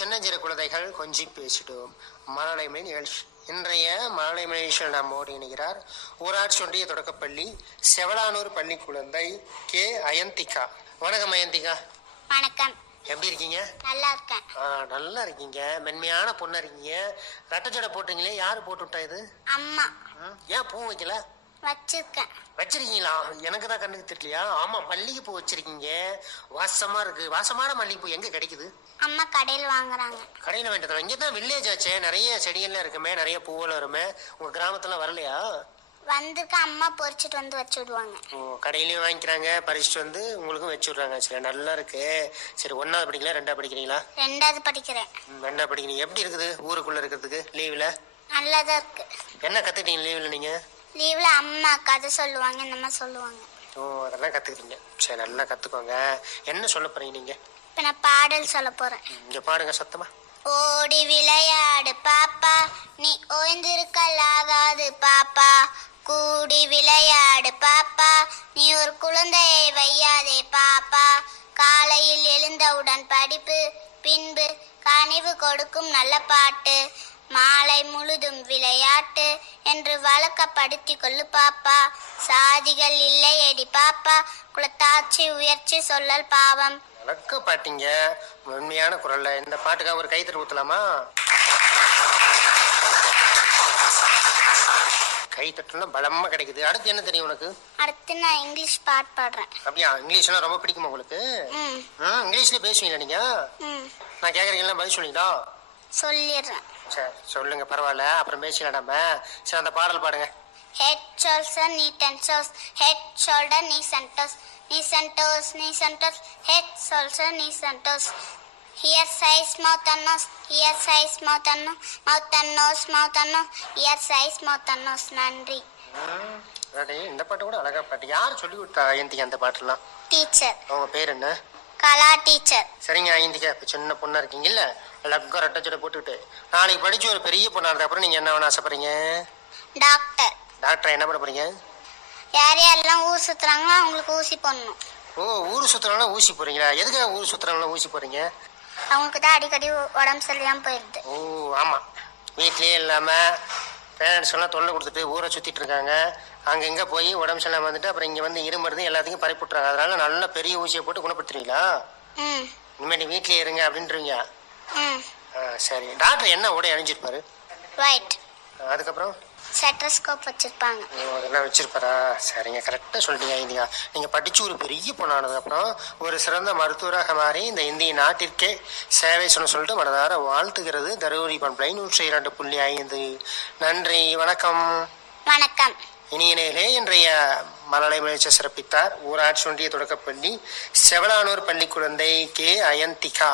சின்னஞ்சிறு குழந்தைகள் கொஞ்சி பேசிட்டோம். மழலைமை நிகழ்ச்சி. இன்றைய மழலைமை நிகழ்ச்சியில் நம்மோடு இணைகிறார் ஊராட்சி ஒன்றிய தொடக்கப்பள்ளி செவலானூர் பள்ளி குழந்தை கே அயந்திகா. வணக்கம் அயந்திகா. வணக்கம். எப்படி இருக்கீங்க? நல்லா இருக்கேன். நல்லா இருக்கீங்க. மென்மையான பொண்ணு இருக்கீங்க. ரெட்டச்சடை போட்டீங்களே, யாரு போட்டு விட்டா இது? அம்மா. ஏன் பூ வைக்கல? வச்சிருக்கேன். வச்சிருக்கீங்களா? எனக்கு தான் கண்ணுக்கு தெரியலையா? ஆமா, மல்லிகை பூ வச்சிருக்கீங்க. வாசமா இருக்கு. வாசமான மல்லிகை பூ எங்க கிடைக்குது? அம்மா கடையில் வாங்குறாங்க. கடையில் வேண்டதா? இங்கே தான் வில்லேஜ் ஆச்சே, நிறைய செடிகள்லாம் இருக்குமே, நிறைய பூவெல்லாம் வருமே. உங்க கிராமத்துல வரலையா? வந்துக்க அம்மா பொறிச்சிட்டு வந்து வச்சு விடுவாங்க. ஓ, கடையிலயும் வாங்கிக்கிறாங்க, பறிச்சுட்டு வந்து உங்களுக்கும் வச்சு விடுறாங்க. சரி, நல்லா இருக்கு. சரி, 1வது படிக்கலாம் 2வது படிக்கிறீங்களா? 2வது படிக்கிறேன். 2வது படிக்கிறீங்க. எப்படி இருக்குது ஊருக்குள்ள இருக்கிறதுக்கு லீவ்ல? நல்லாதான் இருக்கு. என்ன கத்துக்கிட்டீங்க லீவ்ல நீங்க? லீவ்ல அம்மா கதை சொல்லுவாங்க, இந்த மாதிரி சொல்லுவாங்க. ஓ, அதெல்லாம் கத்துக்கிட்டீங்க. சரி, நல்லா கத்துக்கோங்க. என்ன சொல்ல போறீங்க நீங்க? இப்ப நான் பாடல் சொல்ல போறேன். இங்க பாடுங்க சத்தமா. ஓடி விளையாடு பாப்பா, நீ ஓய்ந்திருக்கலாகாது பாப்பா. கூடி விளையாடு பாப்பா, நீ ஒரு குழந்தையை வையாதே பாப்பா. காலையில் எழுந்தவுடன் படிப்பு, பின்பு கனிவு கொடுக்கும் நல்ல பாட்டு. மாலை முழுதும் விளையாட்டு என்று வழக்கப்படுத்தி கொள்ளு பாப்பா. சாதிகள் இல்லையடி பாப்பா, குலத்தாட்சி உயர்ச்சி சொல்லல் பாவம். வழக்க பாட்டீங்க, உண்மையான குரல்ல. இந்த பாட்டுக்காக ஒரு கைத்தறி ஊத்தலாமா? கை தட்டுலாம் பலமா கிடைக்குது. அடுத்து என்ன தெரியும் உனக்கு? அடுத்து நான் இங்கிலீஷ் பாட்டு பாடுறேன். அப்படியா? இங்கிலீஷ்லாம் ரொம்ப பிடிக்குமா உங்களுக்கு? இங்கிலீஷ்ல பேசுவீங்களா நீங்க? நான் கேக்குறீங்களா பதில் சொல்லிங்களா? சொல்லிடுறேன். சரி, சொல்லுங்க, பரவாயில்ல, அப்புறம் பேசலாம் நம்ம. சரி, அந்த பாடல் பாடுங்க. Head, shoulders, knees and toes. Head, shoulder, knees and toes. Knees and toes, knees and toes. Head, shoulder, knees and toes. Ears, eyes, mouth and nose. Ears, eyes, mouth and nose. Mouth and nose, mouth and nose. Ears, eyes, mouth and nose. நன்றி. இந்த பாட்டு கூட அழகா பாட்டு. யார் சொல்லி கொடுத்தா ஐயந்திகா அந்த பாட்டுலாம்? டீச்சர். உங்க பேர் என்ன? கலா டீச்சர். சரிங்க ஐயந்திகா, இப்போ சின்ன பொண்ணா இருக்கீங்கல்ல, லக்கம் ரெட்டச்சடை போட்டுக்கிட்டு நாளைக்கு படிச்சு ஒரு பெரிய பொண்ணா இருந்த அப்புறம் நீங்க என்ன வேணும் ஆசைப்படுறீங்க? டாக்டர். டாக்டர் என்ன பண்ண போறீங்க? யார் யாரெல்லாம் ஊர் சுத்துறாங்களோ அவங்களுக்கு ஊசி போடணும். ஓ, ஊர் சுத்துறவங்களா ஊசி போறீங்களா? எதுக்காக ஊர் சுத்துறவங்களா ஊசி போறீங்க? அவங்களுக்கு தான் அடிக்கடி உடம்பு சரியாம போயிடுது. ஓ ஆமா, வீட்லயே இல்லாம பேரண்ட்ஸ் எல்லாம் தொல்லை கொடுத்துட்டு ஊரை சுத்திட்டு இருக்காங்க. அங்கங்க போய் உடம்பு சரியில்லாம வந்துட்டு அப்புறம் இங்க வந்து இருமருந்து எல்லாத்துக்கும் பரப்பிட்டுறாங்க. அதனால நல்ல பெரிய ஊசியை போட்டு குணப்படுத்துறீங்களா? இனிமேல் வீட்லயே இருங்க அப்படின்றீங்க. சரி, டாக்டர் என்ன உடை அணிஞ்சிருப்பாரு? ஒயிட். அதுக்கப்புறம் ஸ்டெத்தோஸ்கோப் வச்சிருப்பாங்க. அதெல்லாம் வச்சிருப்பாரா? சரிங்க, கரெக்டாக சொல்லிட்டீங்க ஐயா. நீங்கள் படித்து ஒரு பெரிய பொண்ணானதுக்கப்புறம் ஒரு சிறந்த மருத்துவராக மாறி இந்த இந்திய நாட்டிற்கே சேவை சொல்லிட்டு மனதார வாழ்த்துகிறது தருமபுரி பண்பலை 102.5. நன்றி, வணக்கம். வணக்கம். இனிய நேயர்களே, இன்றைய மழலை முயற்சி சிறப்பித்தார் ஊராட்சி ஒன்றிய தொடக்கப்பள்ளி செவலானூர் பள்ளி குழந்தை கே அயந்திகா.